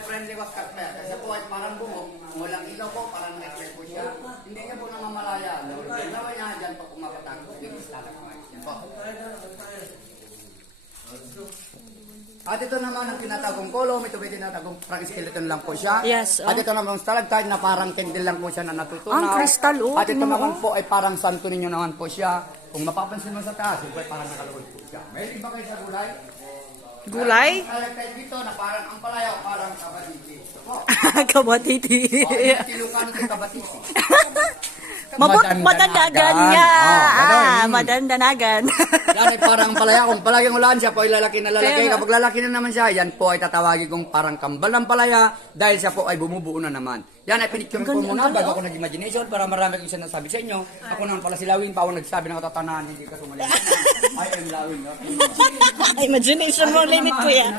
friendly was cut fair. Kasi po ay parang bumok. Walang ilaw po, parang nakikita po siya. Hindi niya po namamalaya. Dalawa niya dyan po pumapatak. Yan po. At ito naman ang tinatagong kolom, ito may tinatagong parang skeleton lang po siya. Yes, At ito naman ang stalactite na parang candle lang po siya na natutunaw. Ang crystal, oh. At ito Tingnan mo, naman po ay parang santo ninyo naman po siya. Kung mapapansin mo sa taas, ito ay parang nakalugod po siya. May iba kayo sa gulay? Gulay? Stalactite dito na parang ang palaya o parang kabatiti. Ito po. Kabatiti. O, yung Ilocano ng kabatiti. Madandanagan nga. ganun. Madandanagan. Yan ay parang palaya. Kung palaging ulan siya po ay lalaki na lalaki. Kaya- Kapag lalaki na naman siya, yan po ay tatawagin kong parang kambal ng palaya dahil siya po ay bumubuo na naman. Yan ay pinicture ko muna bago ako nag-imagination para marami kong sinasabi sa inyo. Ako naman pala si Lawin pa ako nagsabi ng katatanahan, hindi ka sumali. I am Lawin. Imagination mo limit ko yan.